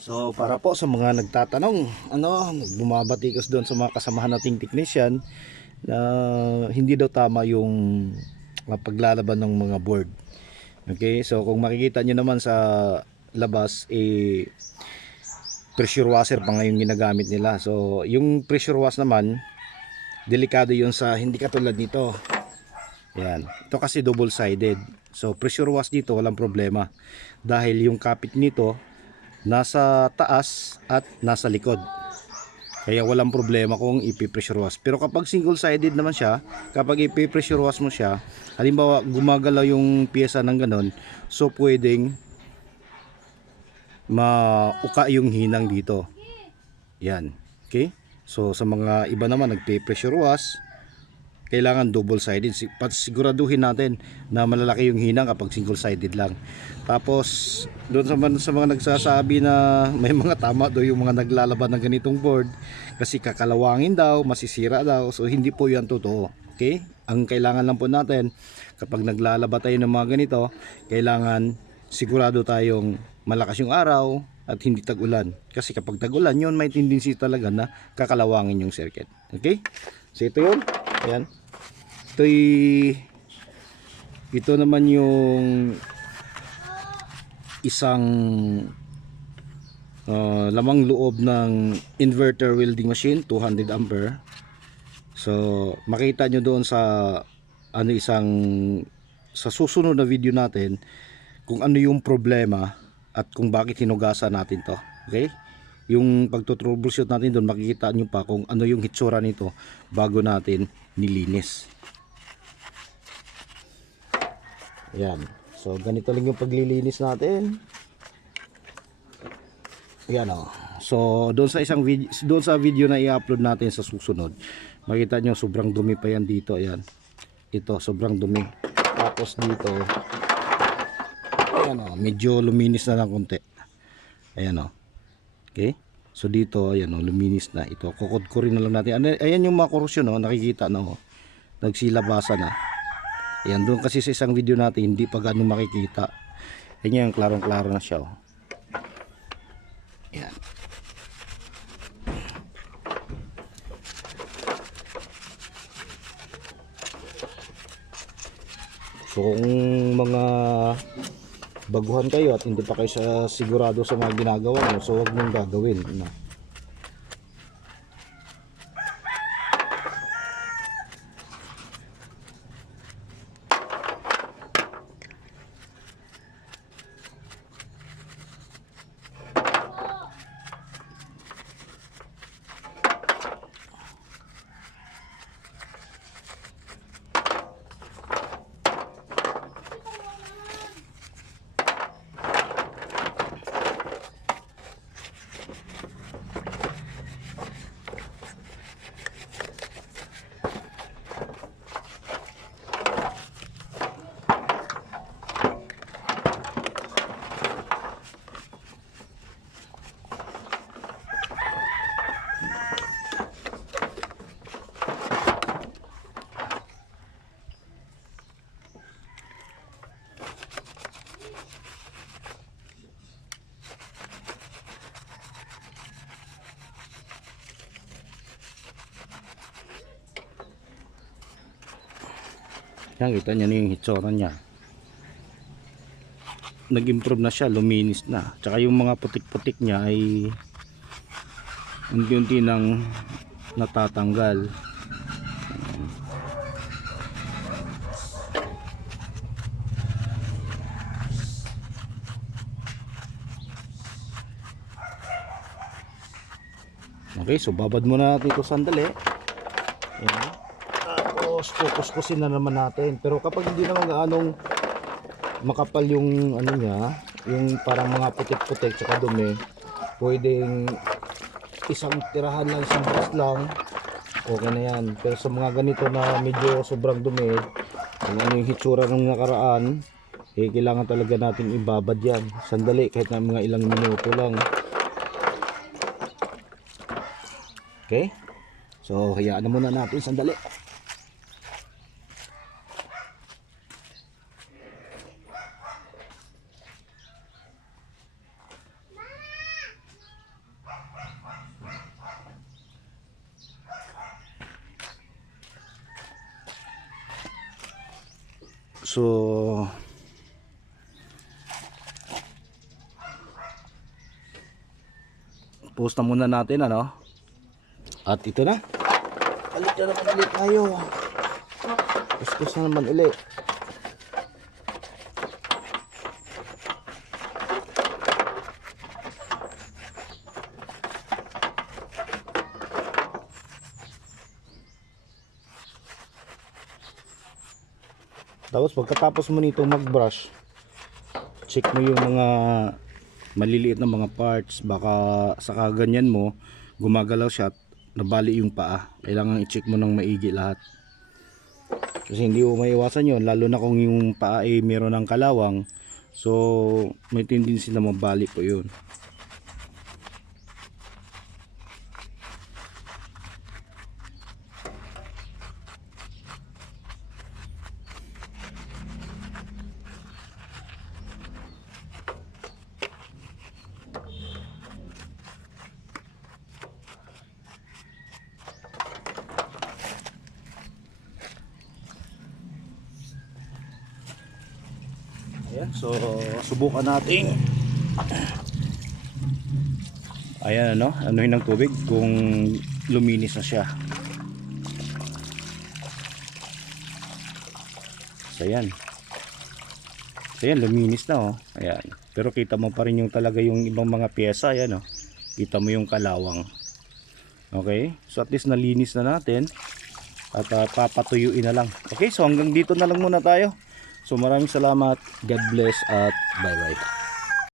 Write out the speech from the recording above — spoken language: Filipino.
So para po sa mga nagtatanong, bumabati ko doon sa mga kasamahan nating technician na hindi daw tama yung paglalaban ng mga board. Okay, so kung makikita nyo naman sa labas, pressure washer pa ngayon ginagamit nila. So yung pressure wash naman, delikado yun sa hindi katulad nito. Yan, ito kasi double sided. So pressure wash dito walang problema dahil yung kapit nito nasa taas at nasa likod, kaya walang problema kung ipi-pressure wash. Pero kapag single sided naman siya, kapag ipi-pressure wash mo siya, halimbawa gumagalaw yung pyesa ng ganon, so pwedeng mauka yung hinang dito. Yan, okay. So sa mga iba naman nagpe-pressure wash, kailangan double sided. Siguraduhin natin na malalaki yung hinang kapag single sided lang. Tapos doon sa mga nagsasabi na may mga tama daw yung mga naglalaban ng ganitong board kasi kakalawangin daw, masisira daw. So hindi po yan totoo. Okay? Ang kailangan lang po natin kapag naglalaba tayo ng mga ganito, kailangan sigurado tayong malakas yung araw at hindi tag-ulan. Kasi kapag tag-ulan, yun may tendency talaga na kakalawangin yung circuit. Okay? So ito yun. Ayan. Ito naman yung isang lamang loob ng inverter welding machine, 200 ampere. So makita nyo doon sa sa susunod na video natin kung ano yung problema at kung bakit hinugasan natin to. Okay, yung pagtotroubleshoot natin doon, makikita nyo pa kung ano yung hitsura nito bago natin nilinis. Ayan. So ganito lang yung paglilinis natin. Ayan o. So doon sa video na i-upload natin sa susunod, makita nyo sobrang dumi pa yan dito. Ayan. Ito sobrang dumi. Tapos dito, ayan o, medyo luminis na ng konti. Ayan o. Okay. So dito, ayan o, luminis na. Ito, kukudkurin na lang natin. Ayan yung mga korosyon o, nakikita na o. Nagsilabasa na. Ayan, doon kasi sa isang video natin hindi pa gano'ng makikita. Ayan yung klarong-klaro na siya. Ayan. So kung mga baguhan kayo at hindi pa kayo sigurado sa mga ginagawa nyo, so huwag mong gagawin. Yan, kita nyo na yung hitsura nya. Nag-improve na siya, luminis na. Tsaka yung mga putik-putik nya ay unti-unti nang natatanggal. Okay, so babad muna natin ito sandali. Ayan. Tapos kukuskusin na naman natin. Pero kapag hindi naman gaanong makapal yung ano niya, yung parang mga putik-putik tsaka dumi, pwedeng isang tirahan lang, isang brush lang, okay na yan. Pero sa mga ganito na medyo sobrang dumi, kung ano yung hitsura ng nakaraan, kailangan talaga natin ibabad yan sandali, kahit na mga ilang minuto lang. Okay, so hayaan na muna natin sandali. So post na muna natin ano. At ito na. Balik na naman ulit tayo. Kuskus na naman ulit. Tapos pagkatapos mo nito mag-brush, check mo yung mga maliliit na mga parts. Baka sa kaganyan mo gumagalaw siya at nabali yung paa. Kailangan i-check mo ng maigi lahat. Kasi hindi mo maiwasan yun, lalo na kung yung paa ay meron ng kalawang. So may tendency na mabali po yun. Ayan, so subukan natin. Ayan ano, anuhin ng tubig kung luminis na siya. So ayan. So ayan, luminis na oh. Ayan. Pero kita mo pa rin yung talaga yung ibang mga pyesa, ayan oh. Kita mo yung kalawang. Okay? So at least nalinis na natin. At papatuyuin na lang. Okay, so hanggang dito na lang muna tayo. So maraming salamat. God bless at bye bye.